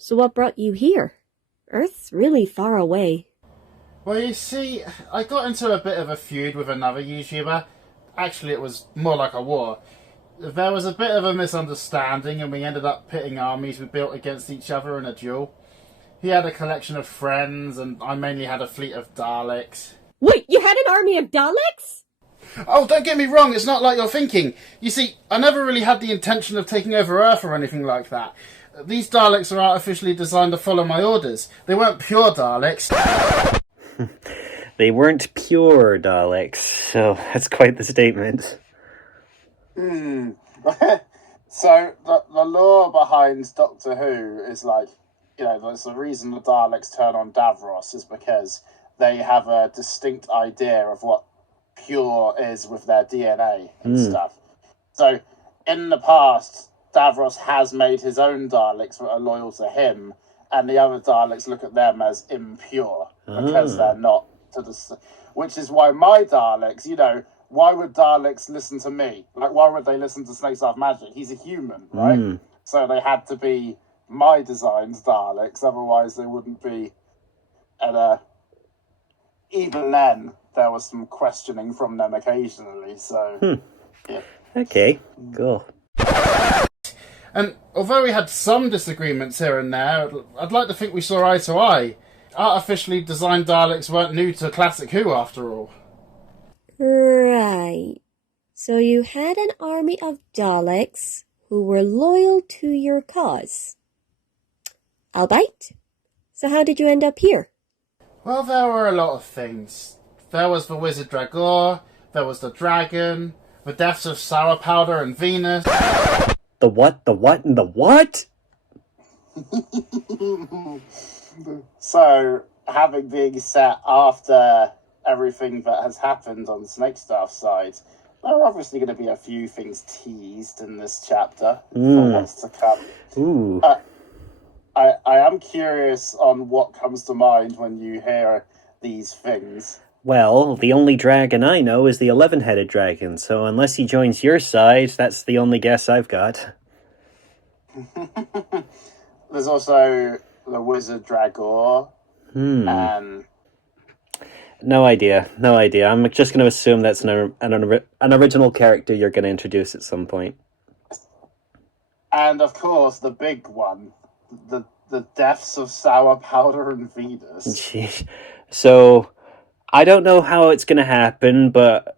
So what brought you here? Earth's really far away. Well, you see, I got into a bit of a feud with another YouTuber. Actually, it was more like a war. There was a bit of a misunderstanding, and we ended up pitting armies we built against each other in a duel. He had a collection of friends, and I mainly had a fleet of Daleks. Wait, you had an army of Daleks? Oh, don't get me wrong, it's not like you're thinking. You see, I never really had the intention of taking over Earth or anything like that. These Daleks are artificially designed to follow my orders. They weren't pure Daleks. They weren't pure Daleks, so that's quite the statement. So, the lore behind Doctor Who is like, that's the reason the Daleks turn on Davros is because they have a distinct idea of what pure is with their DNA and stuff. So, in the past, Davros has made his own Daleks that are loyal to him, and the other Daleks look at them as impure because they're not to the. Which is why my Daleks, why would Daleks listen to me? Like, why would they listen to Snakestaff Magic? He's a human, right? So they had to be my designed Daleks, otherwise they wouldn't be. And even then, there was some questioning from them occasionally. So, yeah. Okay, cool. And although we had some disagreements here and there, I'd like to think we saw eye to eye. Artificially designed Daleks weren't new to classic Who, after all. Right. So you had an army of Daleks who were loyal to your cause. Albeit? So how did you end up here? Well, there were a lot of things. There was the Wizard Dragor, there was the Dragon, the deaths of Sour Powder and Venus. The what, and the what? So, having been set after everything that has happened on Snakestaff's side, there are obviously going to be a few things teased in this chapter for what's to come. Ooh. I am curious on what comes to mind when you hear these things. Well, the only dragon I know is the 11-headed dragon, so unless he joins your side, that's the only guess I've got. There's also the Wizard Dragor, and... No idea. I'm just going to assume that's an original character you're going to introduce at some point. And, of course, the big one, the deaths of Sour Powder and Venus. Jeez. So, I don't know how it's going to happen, but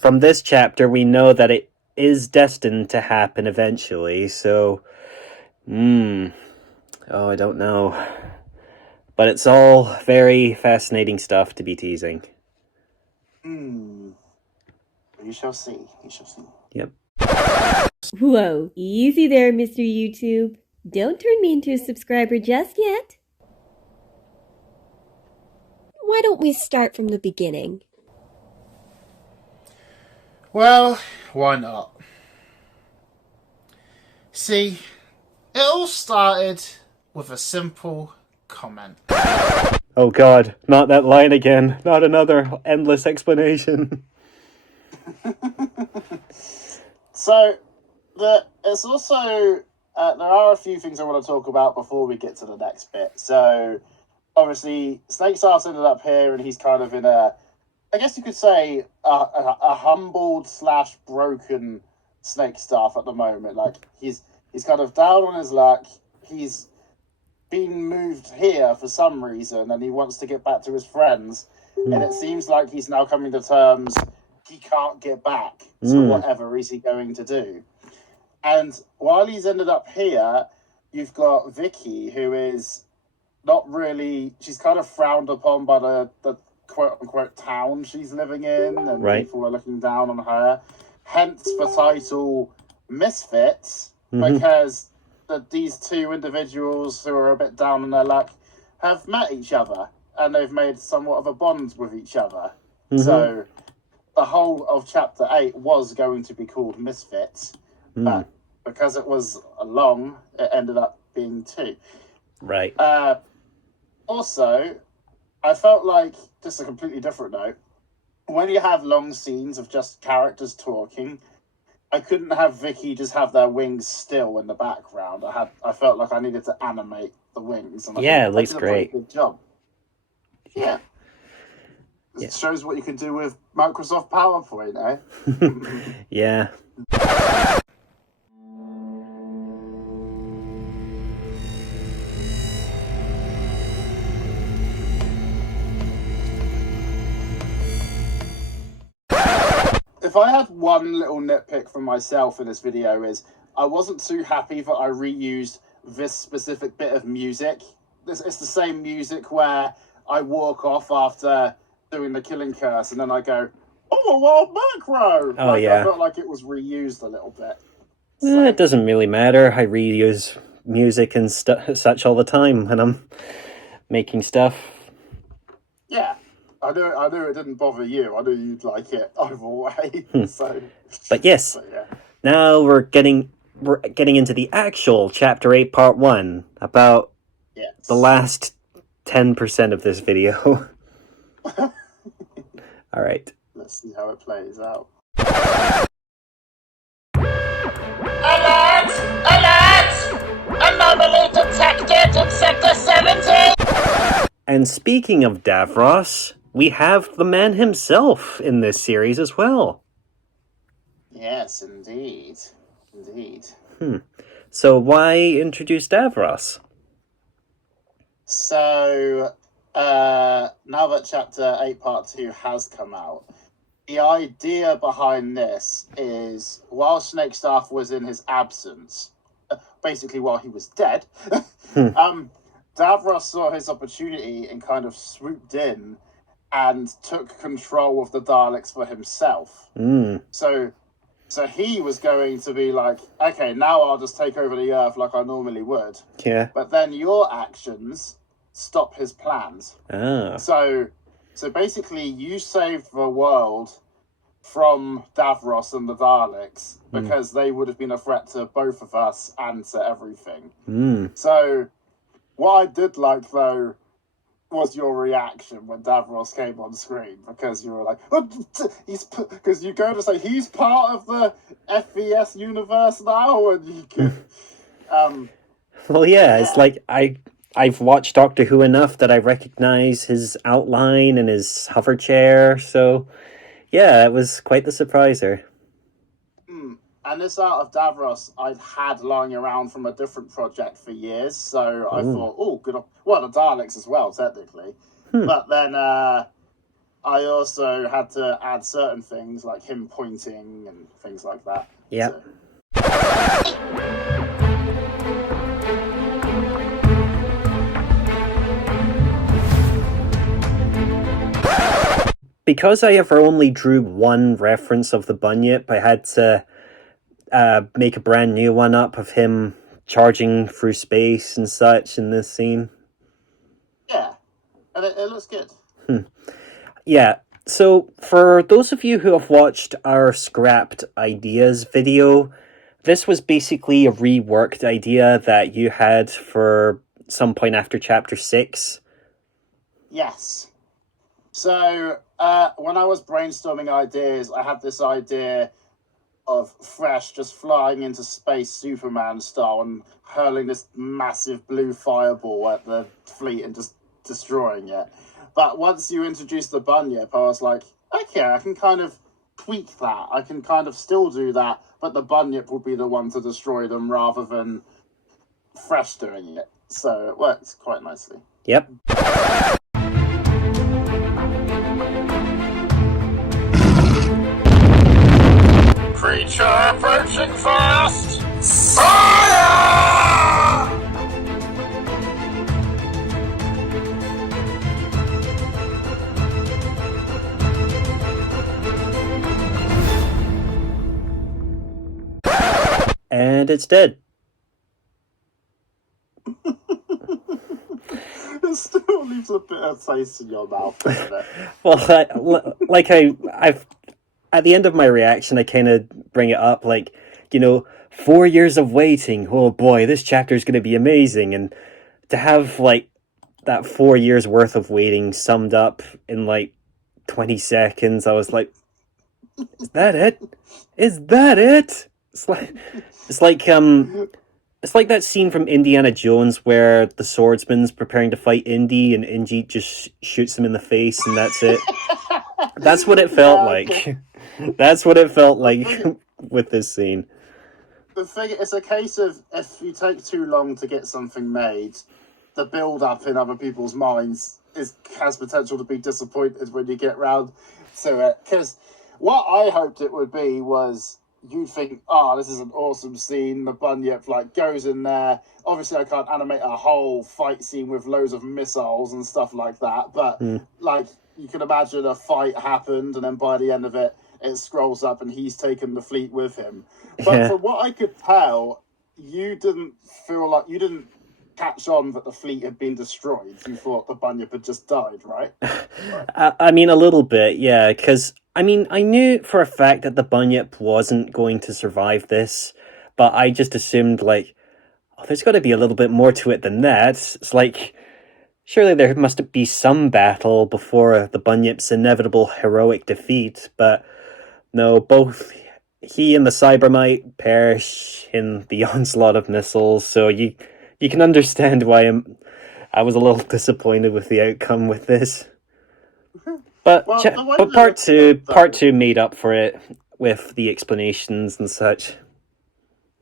from this chapter, we know that it is destined to happen eventually, so... Oh, I don't know. But it's all very fascinating stuff to be teasing. We shall see. Yep. Whoa, easy there, Mr. YouTube. Don't turn me into a subscriber just yet. Why don't we start from the beginning? Well, why not? See, it all started with a simple comment. Oh god, not that line again. Not another endless explanation. So, it's also... there are a few things I want to talk about before we get to the next bit. So, obviously, Snakestaff's ended up here, and he's kind of in a... I guess you could say a humbled / broken Snakestaff at the moment. Like, he's kind of down on his luck. He's been moved here for some reason, and he wants to get back to his friends. And it seems like he's now coming to terms he can't get back. So whatever is he going to do? And while he's ended up here, you've got Vicky, who is not really... She's kind of frowned upon by the quote-unquote town she's living in, and people are looking down on her. Hence the title Misfits, because these two individuals who are a bit down on their luck have met each other, and they've made somewhat of a bond with each other. So the whole of Chapter 8 was going to be called Misfits, but because it was long, it ended up being 2. Right. Also, I felt like, just a completely different note, when you have long scenes of just characters talking, I couldn't have Vicky just have their wings still in the background. I felt like I needed to animate the wings. And it looks did a great. pretty good job. Yeah. Yeah. It shows what you can do with Microsoft PowerPoint, eh? Yeah. If I had one little nitpick from myself in this video is I wasn't too happy that I reused this specific bit of music. It's the same music where I walk off after doing the killing curse and then I go, oh, a wild macro! Oh, yeah. I felt like it was reused a little bit. It doesn't really matter. I reuse music and such all the time when I'm making stuff. Yeah. I knew it didn't bother you. I knew you'd like it either way. But yes, yeah. now we're getting into the actual Chapter 8, Part 1, about the last 10% of this video. All right. Let's see how it plays out. Alert! Alert! Anomaly detected in Sector 70! And speaking of Davros, we have the man himself in this series as well. Yes, indeed. Indeed. So why introduce Davros? So, now that Chapter 8 Part 2 has come out, the idea behind this is while Snakestaff was in his absence, basically while he was dead, Davros saw his opportunity and kind of swooped in and took control of the Daleks for himself. So he was going to be like, okay, now I'll just take over the Earth like I normally would. Yeah. But then your actions stop his plans. Ah. So basically you saved the world from Davros and the Daleks because they would have been a threat to both of us and to everything. So what I did like, though, was your reaction when Davros came on screen, because you were like, because you go to say he's part of the FvS universe now, and you can. Well, yeah, it's like I've watched Doctor Who enough that I recognize his outline and his hover chair, so yeah, it was quite the surpriser. And this art of Davros I'd had lying around from a different project for years, so I thought, oh, good. Well, the Daleks as well, technically. But then I also had to add certain things, like him pointing and things like that. Yeah. Because I ever only drew one reference of the Bunyip, I had to make a brand new one up of him charging through space and such in this scene. Yeah, and it looks good. Yeah, so for those of you who have watched our scrapped ideas video, this was basically a reworked idea that you had for some point after Chapter 6. Yes. So when I was brainstorming ideas, I had this idea of Fresh just flying into space Superman style and hurling this massive blue fireball at the fleet and just destroying it. But once you introduced the Bunyip, I was like, okay, I can kind of tweak that. I can kind of still do that, but the Bunyip will be the one to destroy them rather than Fresh doing it. So it works quite nicely. Yep. Creature approaching fast! Fire! And it's dead. It still leaves a bit of taste in your mouth, doesn't it? Well, I've at the end of my reaction, I kind of bring it up, like, 4 years of waiting. Oh boy, this chapter is going to be amazing. And to have, like, that 4 years worth of waiting summed up in, like, 20 seconds, I was like, is that it? Is that it? It's like It's like that scene from Indiana Jones where the swordsman's preparing to fight Indy and Indy just shoots him in the face and that's it. That's what it felt like. Okay. That's what it felt like with this scene. The thing, it's a case of if you take too long to get something made, the build-up in other people's minds has potential to be disappointed when you get round to it. Because what I hoped it would be was you'd think, oh, this is an awesome scene. The Bunyip goes in there. Obviously, I can't animate a whole fight scene with loads of missiles and stuff like that. But you can imagine a fight happened, and then by the end of it, it scrolls up and he's taken the fleet with him. But from what I could tell, you didn't catch on that the fleet had been destroyed. You thought the Bunyip had just died, right? I mean, a little bit, yeah, because, I mean, I knew for a fact that the Bunyip wasn't going to survive this, but I just assumed, there's got to be a little bit more to it than that. It's like, surely there must be some battle before the Bunyip's inevitable heroic defeat, but no, both he and the Cybermite perish in the onslaught of missiles, so you can understand why I was a little disappointed with the outcome with this. But part two made up for it with the explanations and such.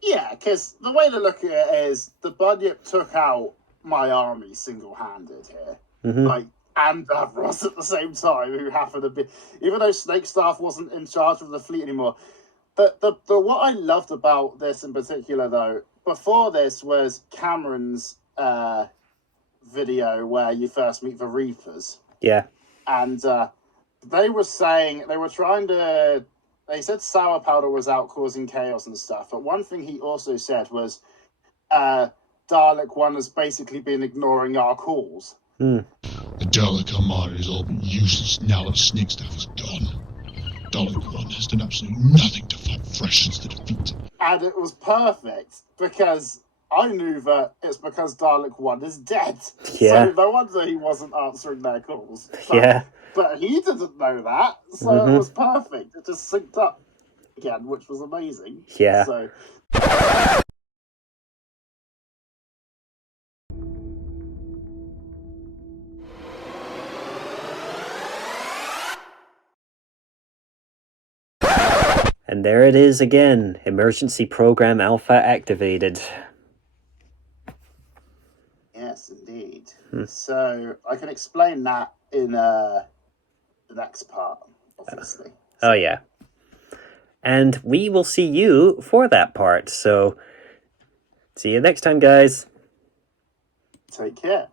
Yeah, because the way to look at it is the Bunyip took out my army single-handed here, and Davros at the same time, who happened to be, even though Snakestaff wasn't in charge of the fleet anymore. But the what I loved about this in particular, though, before this was Cameron's video where you first meet the Reapers. Yeah. And they said sour powder was out causing chaos and stuff, but one thing he also said was Dalek 1 has basically been ignoring our calls. The Dalek Armada is all useless now that Snakestaff is gone. Dalek 1 has done absolutely nothing to fight fresh since the defeat. And it was perfect, because I knew that it's because Dalek 1 is dead. Yeah. So no wonder he wasn't answering their calls. But he didn't know that, so it was perfect. It just synced up again, which was amazing. Yeah. So... And there it is again, Emergency Program Alpha activated. Yes, indeed. So I can explain that in the next part, obviously. Oh yeah. And we will see you for that part, so see you next time, guys. Take care.